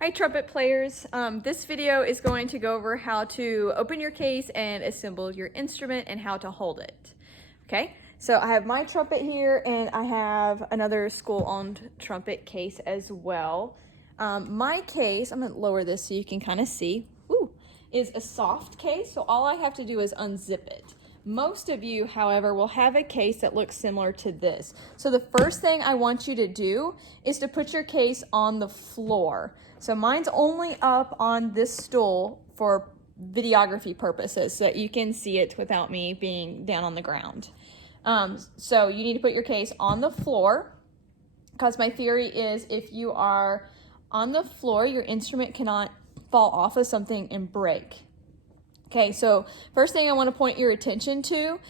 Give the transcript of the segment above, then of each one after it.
Hi trumpet players, this video is going to go over how to open your case and assemble your instrument and how to hold it. Okay, so I have my trumpet here and I have another school-owned trumpet case as well. My case, I'm going to lower this so you can kind of see, is a soft case, so all I have to do is unzip it. Most of you, however, will have a case that looks similar to this. So the first thing I want you to do is to put your case on the floor. So mine's only up on this stool for videography purposes so that you can see it without me being down on the ground. So you need to put your case on the floor, because my theory is if you are on the floor, your instrument cannot fall off of something and break. Okay, so first thing I want to point your attention to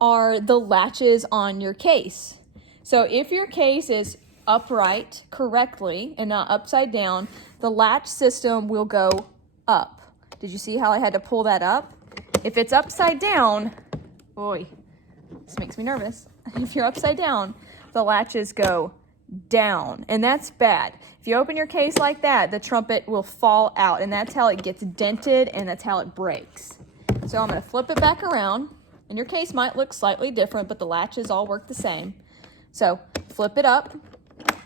are the latches on your case. So if your case is upright correctly and not upside down, the latch system will go up. Did you see how I had to pull that up? If it's upside down, boy, this makes me nervous. If you're upside down, the latches go down, and that's bad. If you open your case like that, the trumpet will fall out, and that's how it gets dented, and that's how it breaks. So I'm going to flip it back around, and your case might look slightly different, but the latches all work the same. So flip it up,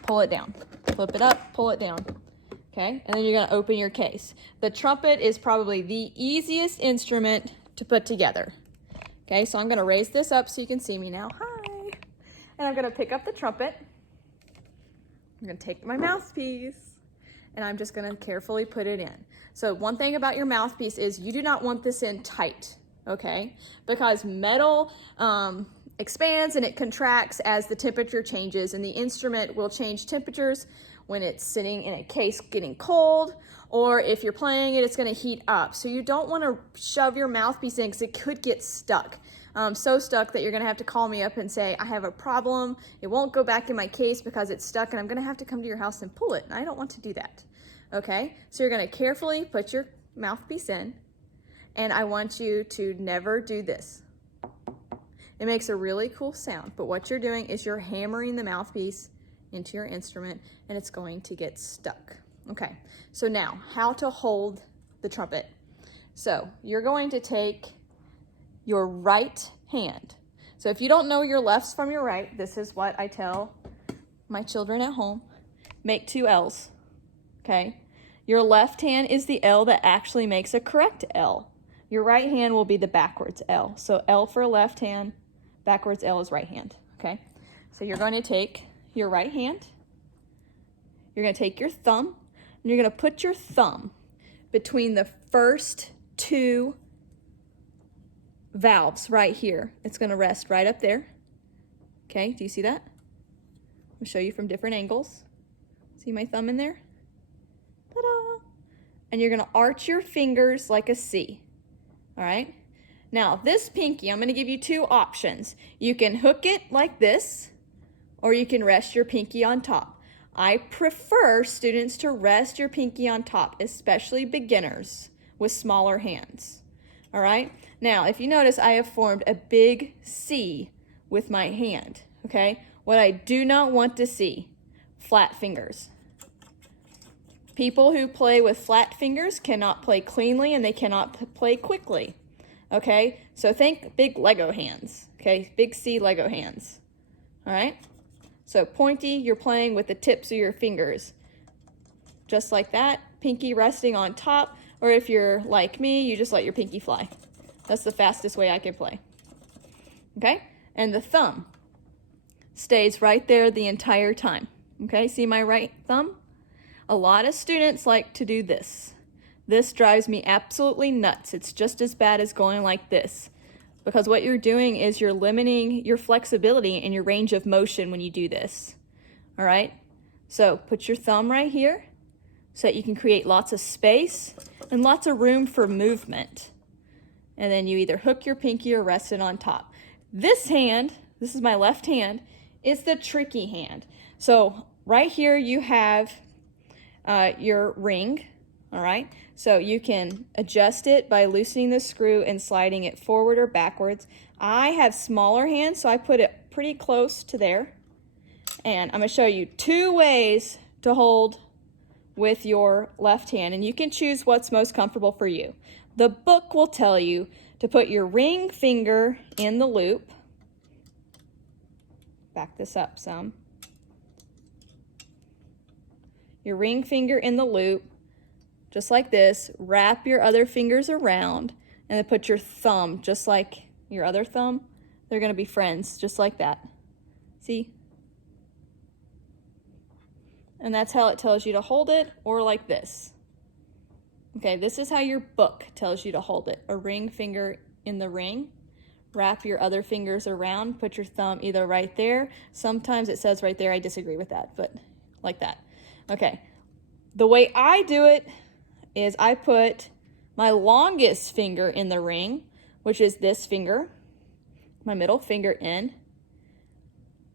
pull it down. Flip it up, pull it down. Okay, and then you're going to open your case. The trumpet is probably the easiest instrument to put together. Okay, so I'm going to raise this up so you can see me now. Hi! And I'm going to pick up the trumpet. I'm going to take my mouthpiece and I'm just going to carefully put it in. So one thing about your mouthpiece is you do not want this in tight, okay? Because metal expands and it contracts as the temperature changes, and the instrument will change temperatures when it's sitting in a case getting cold, or if you're playing it, it's going to heat up. So you don't want to shove your mouthpiece in because it could get stuck. So stuck that you're going to have to call me up and say, I have a problem. It won't go back in my case because it's stuck, and I'm going to have to come to your house and pull it. And I don't want to do that. Okay? So you're going to carefully put your mouthpiece in, and I want you to never do this. It makes a really cool sound, but what you're doing is you're hammering the mouthpiece into your instrument, and it's going to get stuck. Okay, so now how to hold the trumpet. So you're going to take your right hand. So if you don't know your lefts from your right, this is what I tell my children at home. Make 2 L's, okay? Your left hand is the L that actually makes a correct L. Your right hand will be the backwards L. So L for left hand, backwards L is right hand, okay? So you're going to take your right hand, you're going to take your thumb, and you're going to put your thumb between the first 2 valves right here. It's going to rest right up there. Okay, do you see that? I'll show you from different angles. See my thumb in there? Ta-da! And you're going to arch your fingers like a C. All right? Now, this pinky, I'm going to give you 2 options. You can hook it like this, or you can rest your pinky on top. I prefer students to rest your pinky on top, especially beginners with smaller hands. All right? Now, if you notice, I have formed a big C with my hand, okay? What I do not want to see, flat fingers. People who play with flat fingers cannot play cleanly, and they cannot play quickly, okay? So think big Lego hands, okay? Big C Lego hands, all right? So pointy, you're playing with the tips of your fingers, just like that, pinky resting on top, or if you're like me, you just let your pinky fly. That's the fastest way I can play. Okay? And the thumb stays right there the entire time. Okay? See my right thumb? A lot of students like to do this. This drives me absolutely nuts. It's just as bad as going like this. Because what you're doing is you're limiting your flexibility and your range of motion when you do this. All right? So put your thumb right here so that you can create lots of space and lots of room for movement. And then you either hook your pinky or rest it on top. This hand, this is my left hand, is the tricky hand. So right here you have your ring, all right? So you can adjust it by loosening the screw and sliding it forward or backwards. I have smaller hands, so I put it pretty close to there. And I'm gonna show you 2 ways to hold with your left hand, and you can choose what's most comfortable for you. The book will tell you to put your ring finger in the loop. Back this up some. Your ring finger in the loop, just like this. Wrap your other fingers around, and then put your thumb just like your other thumb. They're going to be friends, just like that. See? And that's how it tells you to hold it, or like this. Okay, this is how your book tells you to hold it. A ring finger in the ring. Wrap your other fingers around. Put your thumb either right there. Sometimes it says right there. I disagree with that, but like that. Okay, the way I do it is I put my longest finger in the ring, which is this finger, my middle finger in.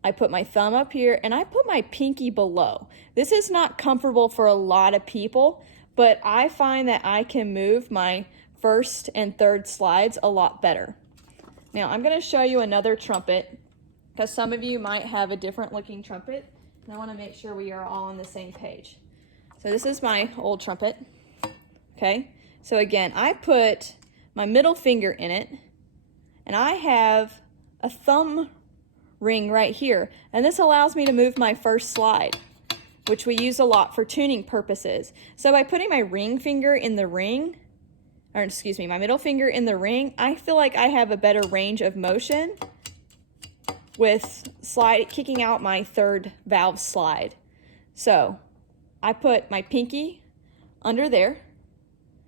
I put my thumb up here, and I put my pinky below. This is not comfortable for a lot of people, but I find that I can move my first and third slides a lot better. Now, I'm going to show you another trumpet, because some of you might have a different looking trumpet, and I want to make sure we are all on the same page. So this is my old trumpet. Okay, so again, I put my middle finger in it, and I have a thumb ring right here, and this allows me to move my first slide, which we use a lot for tuning purposes. So by putting my ring finger in the ring, or excuse me, my middle finger in the ring, I feel like I have a better range of motion with kicking out my third valve slide. So I put my pinky under there.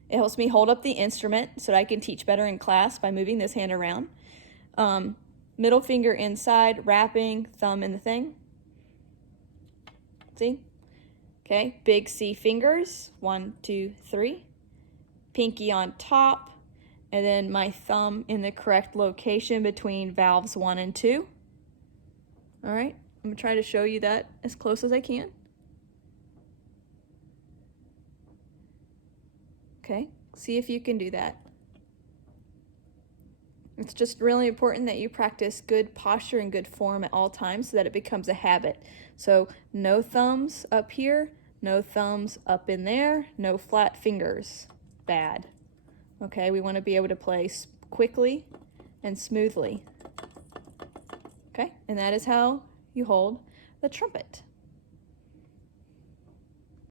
It helps me hold up the instrument so that I can teach better in class by moving this hand around. Middle finger inside, wrapping, thumb in the thing. See? Okay, big C fingers, 1, 2, 3. Pinky on top, and then my thumb in the correct location between valves 1 and 2. All right, I'm gonna try to show you that as close as I can. Okay, see if you can do that. It's just really important that you practice good posture and good form at all times so that it becomes a habit. So no thumbs up here, no thumbs up in there, no flat fingers. Bad. Okay, we want to be able to play quickly and smoothly. Okay, and that is how you hold the trumpet.